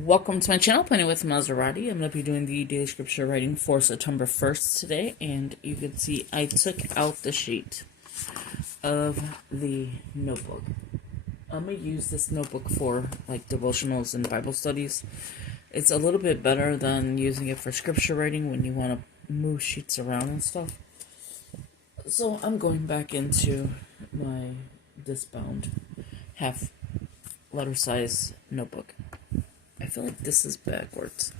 Welcome to my channel, Planning with Maserati. I'm going to be doing the daily scripture writing for September 1st today, and you can see I took out the sheet of the notebook. I'm going to use this notebook for like devotionals and Bible studies. It's a little bit better than using it for scripture writing when you want to move sheets around and stuff. So I'm going back into my disc-bound half letter size notebook. I feel like this is backwards.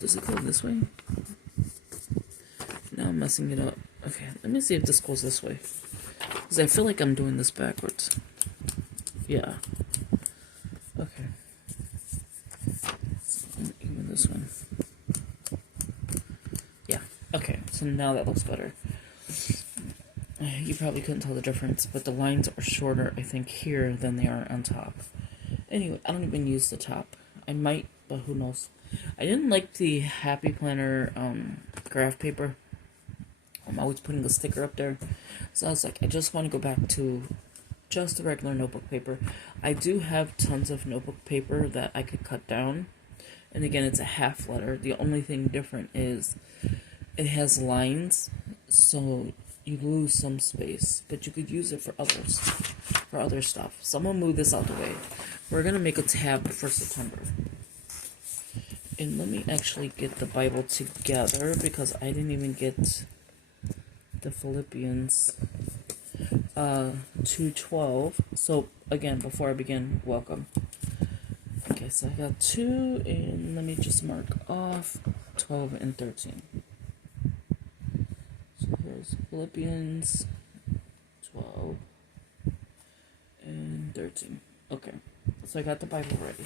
Does it go this way? Now I'm messing it up. Okay, let me see if this goes this way. Because I feel like I'm doing this backwards. Yeah. Okay. So even this one. Yeah. Okay, so now that looks better. You probably couldn't tell the difference, but the lines are shorter, I think, here than they are on top. Anyway, I don't even use the top. I might, but who knows. I didn't like the Happy Planner graph paper. I'm always putting a sticker up there. So I was like, I just want to go back to just the regular notebook paper. I do have tons of notebook paper that I could cut down. And again, it's a half letter. The only thing different is it has lines, so you lose some space. But you could use it for other stuff. So I'm going to move this out the way. We're going to make a tab for September. And let me actually get the Bible together because I didn't even get the Philippians 2:12. So again, before I begin, welcome. Okay, so I got 2, and let me just mark off 12 and 13. So here's Philippians 12 and 13. Okay. So I got the Bible ready.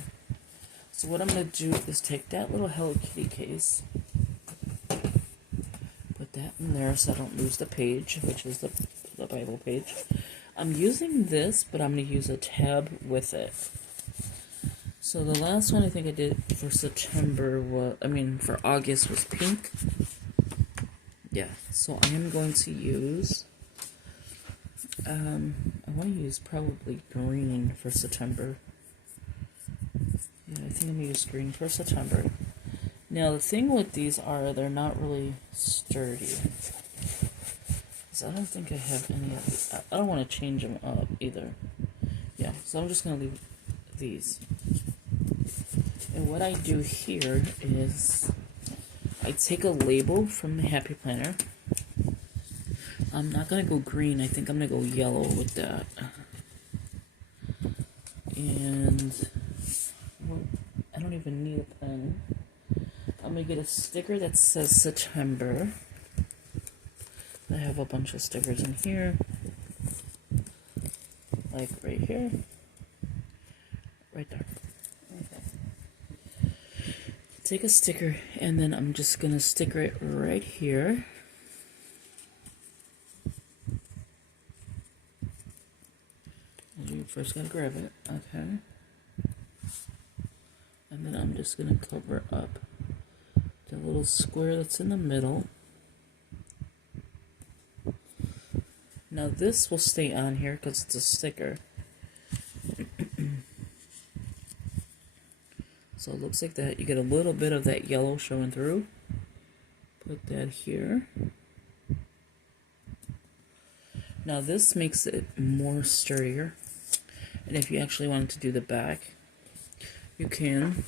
So what I'm going to do is take that little Hello Kitty case, put that in there so I don't lose the page, which is the Bible page. I'm using this, but I'm going to use a tab with it. So the last one I think I did for September for August was pink. Yeah, so I am going to use, I want to use probably green for September. Yeah, I think I'm going to use green for September. Now, the thing with these are they're not really sturdy. So I don't think I have any of these. I don't want to change them up either. Yeah, so I'm just going to leave these. And what I do here is I take a label from the Happy Planner. I'm not going to go green. I think I'm going to go yellow with that. And I don't even need a pen. I'm going to get a sticker that says September. I have a bunch of stickers in here. Like right here. Right there. Okay. Take a sticker, and then I'm just going to sticker it right here. You first got to grab it. Okay. And then I'm just going to cover up the little square that's in the middle. Now this will stay on here because it's a sticker. So it looks like that. You get a little bit of that yellow showing through. Put that here. Now this makes it more sturdier. And if you actually wanted to do the back, you can.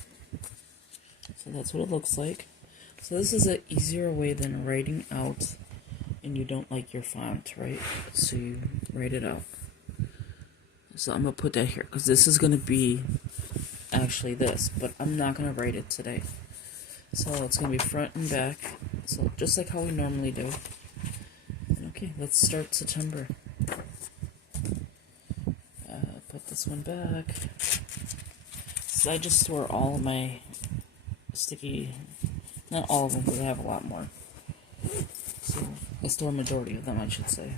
So that's what it looks like. So this is an easier way than writing out and you don't like your font, right? So you write it out. So I'm going to put that here because this is going to be actually this, but I'm not going to write it today. So it's going to be front and back. So just like how we normally do. Okay, let's start September. Put this one back. So I just store all of my sticky, not all of them, because I have a lot more. So I store a majority of them, I should say.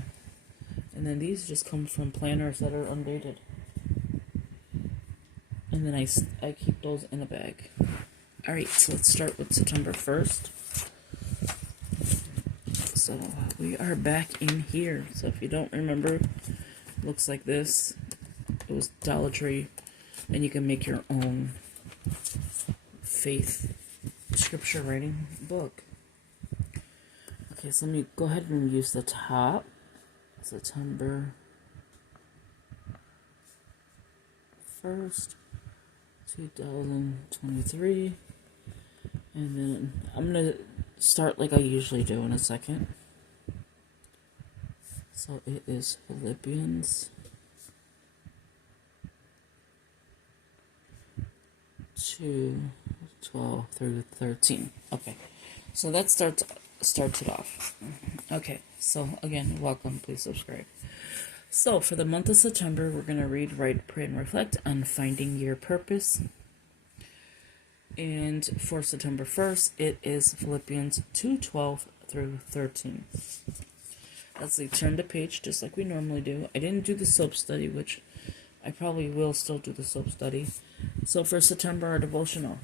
And then these just come from planners that are undated. And then I keep those in a bag. Alright, so let's start with September 1st. So we are back in here. So if you don't remember, it looks like this. It was Dollar Tree, and you can make your own faith scripture writing book. Okay, so let me go ahead and use the top. September 1st, 2023. And then I'm going to start like I usually do in a second. So it is Philippians 2:12 through 13. Okay, so that starts it off. Okay, so again, welcome. Please subscribe. So for the month of September, we're going to read, write, pray, and reflect on finding your purpose. And for September 1st, it is Philippians 2:12 through 13. Let's see, turn the page just like we normally do. I didn't do the soap study, which I probably will still do the soap study. So for September, our devotional,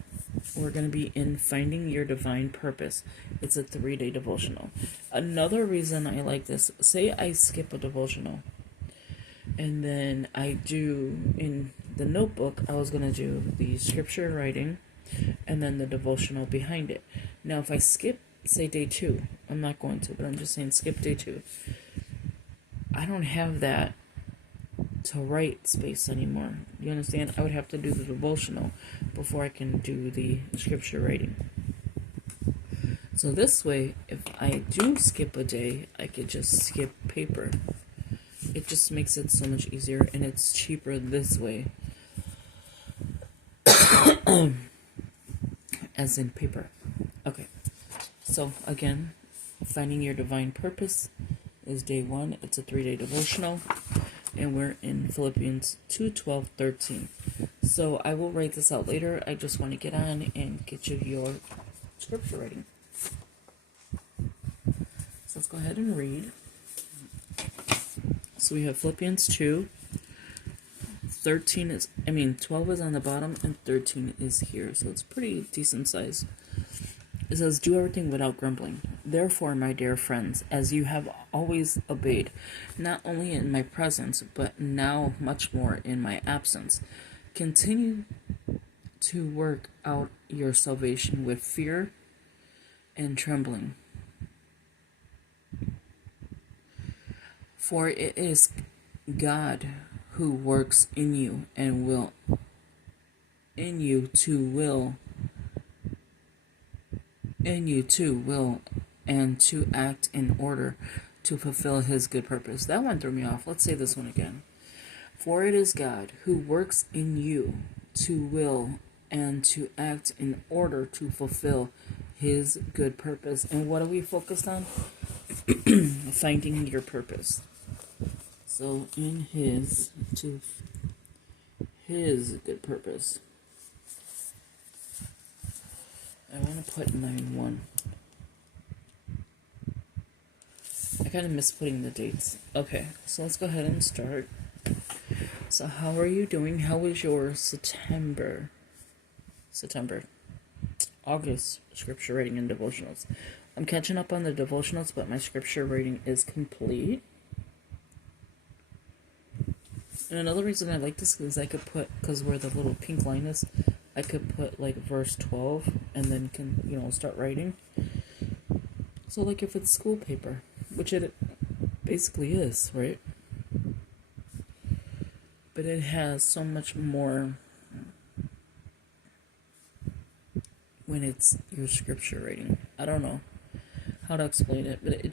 we're going to be in Finding Your Divine Purpose. It's a 3-day devotional. Another reason I like this, say I skip a devotional, and then I do, in the notebook, I was going to do the scripture writing, and then the devotional behind it. Now, if I skip, say, day 2, I'm not going to, but I'm just saying skip day 2, I don't have that to write space anymore. You understand? I would have to do the devotional before I can do the scripture writing. So this way, if I do skip a day, I could just skip paper. It just makes it so much easier, and it's cheaper this way. As in paper. Okay. So again, Finding Your Divine Purpose is day 1. It's a 3-day devotional. And we're in Philippians 2:12, 13. So I will write this out later. I just want to get on and get you your scripture writing. So let's go ahead and read. So we have Philippians 2. 12 is on the bottom and 13 is here. So it's pretty decent size. It says, do everything without grumbling. Therefore, my dear friends, as you have always obeyed, not only in my presence, but now much more in my absence, continue to work out your salvation with fear and trembling. For it is God who works in you and will and to act in order to fulfill his good purpose. That one threw me off. Let's say this one again. For it is God who works in you to will and to act in order to fulfill his good purpose. And what are we focused on? Finding your purpose. So in his good purpose. I want to put 9-1. I kind of miss putting the dates. Okay, so let's go ahead and start. So how are you doing? How was your September, August scripture reading and devotionals? I'm catching up on the devotionals, but my scripture reading is complete. And another reason I like this is I could put, because where the little pink line is, I could put like verse 12 and then can, start writing. So like if it's school paper, which it basically is, right? But it has so much more when it's your scripture reading. I don't know how to explain it, but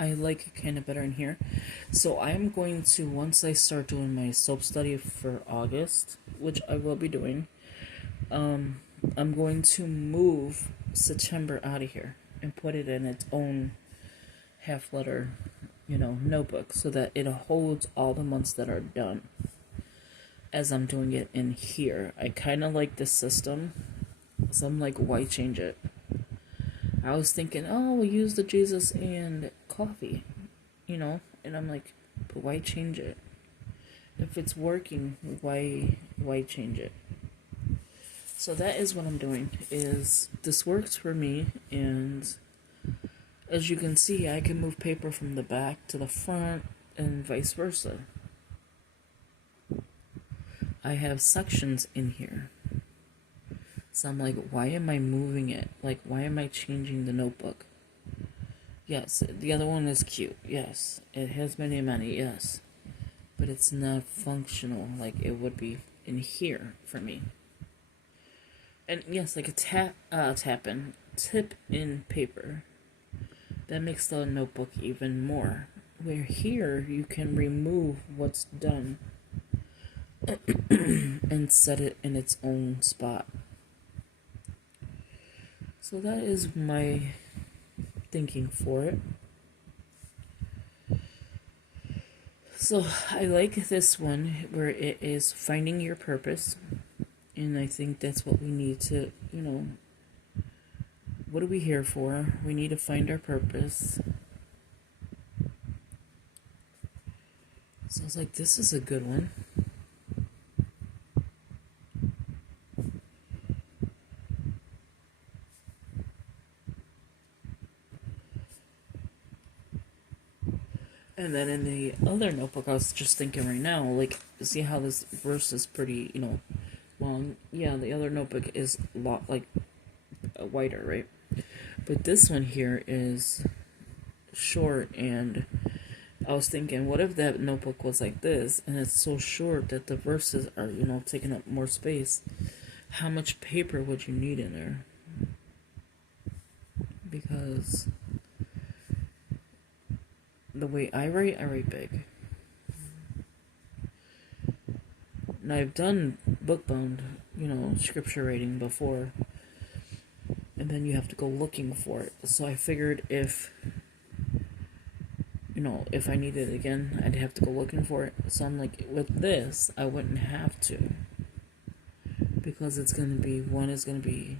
I like it kind of better in here. So I'm going to, once I start doing my soap study for August, which I will be doing, I'm going to move September out of here and put it in its own half-letter, notebook, so that it holds all the months that are done as I'm doing it in here. I kind of like this system, so I'm like, why change it? I was thinking, we'll use the Jesus and coffee, and I'm like, but why change it? If it's working, why change it? So that is what I'm doing, is this works for me, and as you can see, I can move paper from the back to the front and vice versa. I have sections in here. So I'm like, why am I moving it? Like, why am I changing the notebook? Yes, the other one is cute. Yes, it has many, yes. But it's not functional like it would be in here for me. And yes, like a tip-in paper. That makes the notebook even more. Where here, you can remove what's done and set it in its own spot. So that is my thinking for it. So I like this one where it is finding your purpose. And I think that's what we need to, what are we here for? We need to find our purpose. So I was like, this is a good one. And then in the other notebook, I was just thinking right now, like, see how this verse is pretty, long? Yeah, the other notebook is a lot, like, wider, right? But this one here is short, and I was thinking, what if that notebook was like this, and it's so short that the verses are, taking up more space? How much paper would you need in there? Because the way I write big. And I've done book-bound, scripture writing before. And then you have to go looking for it. So I figured if I needed it again, I'd have to go looking for it. So I'm like, with this, I wouldn't have to. Because it's going to be, one is going to be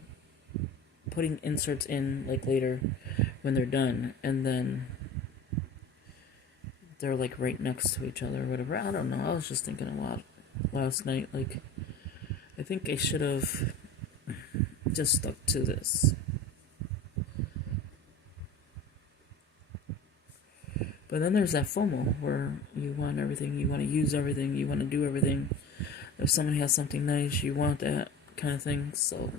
putting inserts in, like, later when they're done. And then they're, like, right next to each other or whatever. I don't know. I was just thinking a lot last night. Like, I think I should have just stuck to this. But then there's that FOMO where you want everything, you want to use everything, you want to do everything. If somebody has something nice, you want that kind of thing. So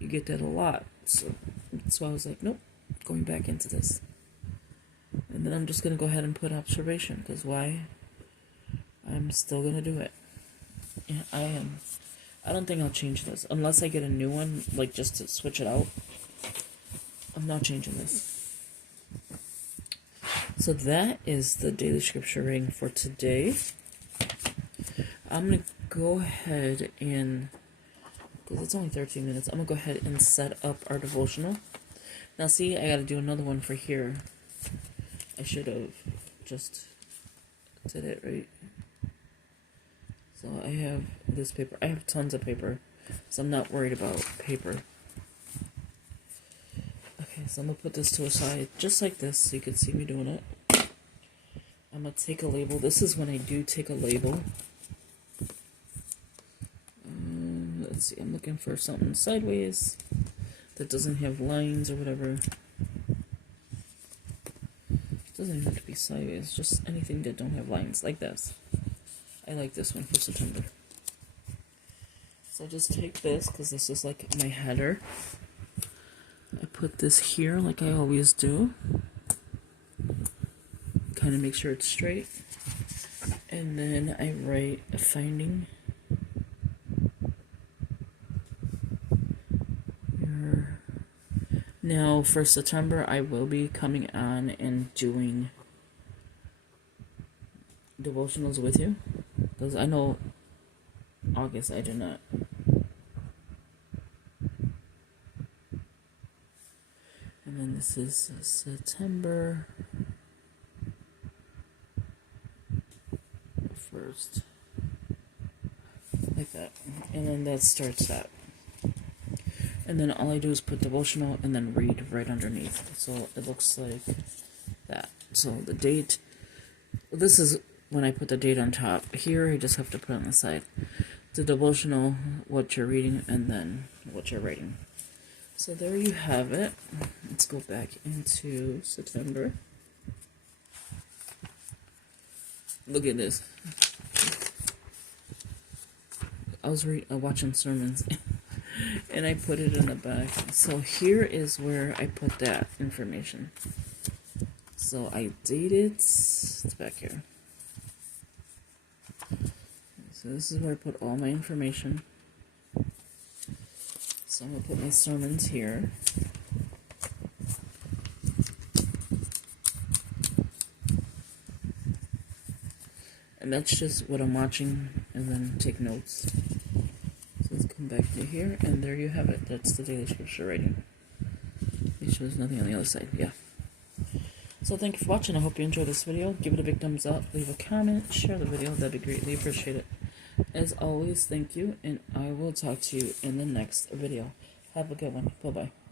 you get that a lot. So that's why I was like, nope, going back into this. And then I'm just going to go ahead and put observation, because why? I'm still going to do it. Yeah, I am. I don't think I'll change this. Unless I get a new one, like just to switch it out. I'm not changing this. So that is the daily scripture reading for today. I'm going to go ahead and, because it's only 13 minutes, I'm going to go ahead and set up our devotional. Now see, I got to do another one for here. I should have just did it right. So I have this paper. I have tons of paper, so I'm not worried about paper. Okay, so I'm going to put this to a side, just like this, so you can see me doing it. I'm going to take a label. This is when I do take a label. Let's see, I'm looking for something sideways that doesn't have lines or whatever. It doesn't even have to be sideways, just anything that don't have lines, like this. I like this one for September. So I just take this, because this is like my header. I put this here like I always do. Kind of make sure it's straight. And then I write a finding your... Now for September, I will be coming on and doing devotionals with you. Because I know August I do not. And then this is September 1st. Like that. And then that starts that. And then all I do is put devotional and then read right underneath. So it looks like that. So the date. This is when I put the date on top. Here I just have to put it on the side. The devotional, what you're reading, and then what you're writing. So there you have it. Let's go back into September. Look at this. I was watching sermons, and I put it in the back. So here is where I put that information. So I date it. It's back here. So this is where I put all my information. So I'm going to put my sermons here. And that's just what I'm watching, and then take notes. So let's come back to here, and there you have it. That's the daily scripture writing. It shows nothing on the other side. Yeah. So thank you for watching. I hope you enjoyed this video. Give it a big thumbs up. Leave a comment. Share the video. That'd be greatly appreciated. As always, thank you, and I will talk to you in the next video. Have a good one. Bye-bye.